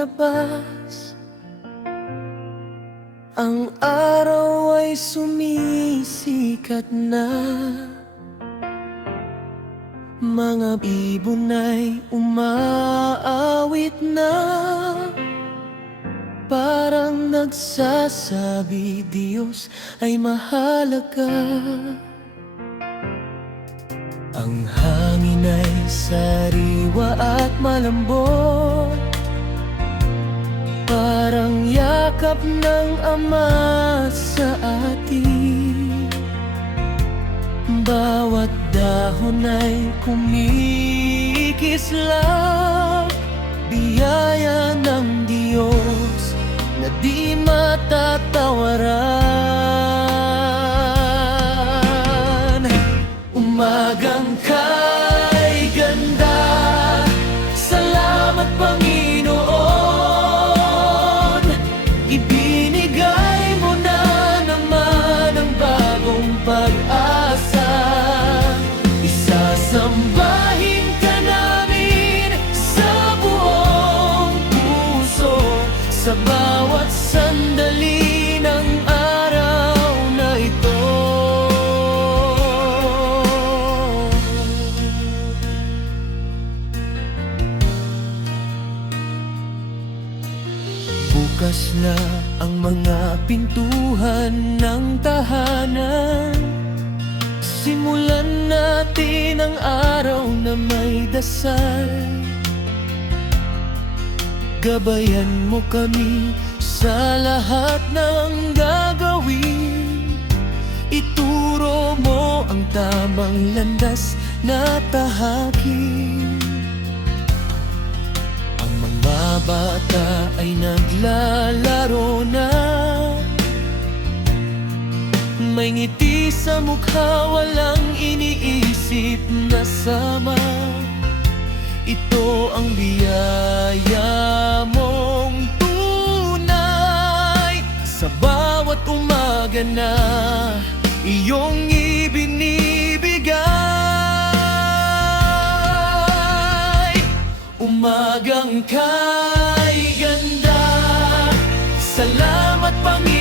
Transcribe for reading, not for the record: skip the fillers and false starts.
labas, ang araw ay sumisikat na. Mga ibon ay umaawit na, parang nagsasabi Diyos ay mahalaga. Ang hangin ay sariwa at malambot, parang yakap ng Ama sa atin. Bawat dahon ay kumikislap, biyaya ng Diyos na di matatawaran. Umagang kay ganda, salamat Panginoon. Ibinigay mo na naman ang bagong pag-asa. Isasambahin ka namin sa buong puso, sa bawat sandali ng araw na ito. Bukas na ang mga pintuhan ng tahanan, simulan natin ang araw na may dasal. Gabayan mo kami sa lahat ng gagawin, ituro mo ang tamang landas na tahakin. Ang mga bata ay naglalaro na, may ngiti sa mukha, walang iniisip na sama. Ito ang biyaya mong tunay sa bawat umaga na iyong ibinibigay. Umagang kay ganda, salamat Panginoon.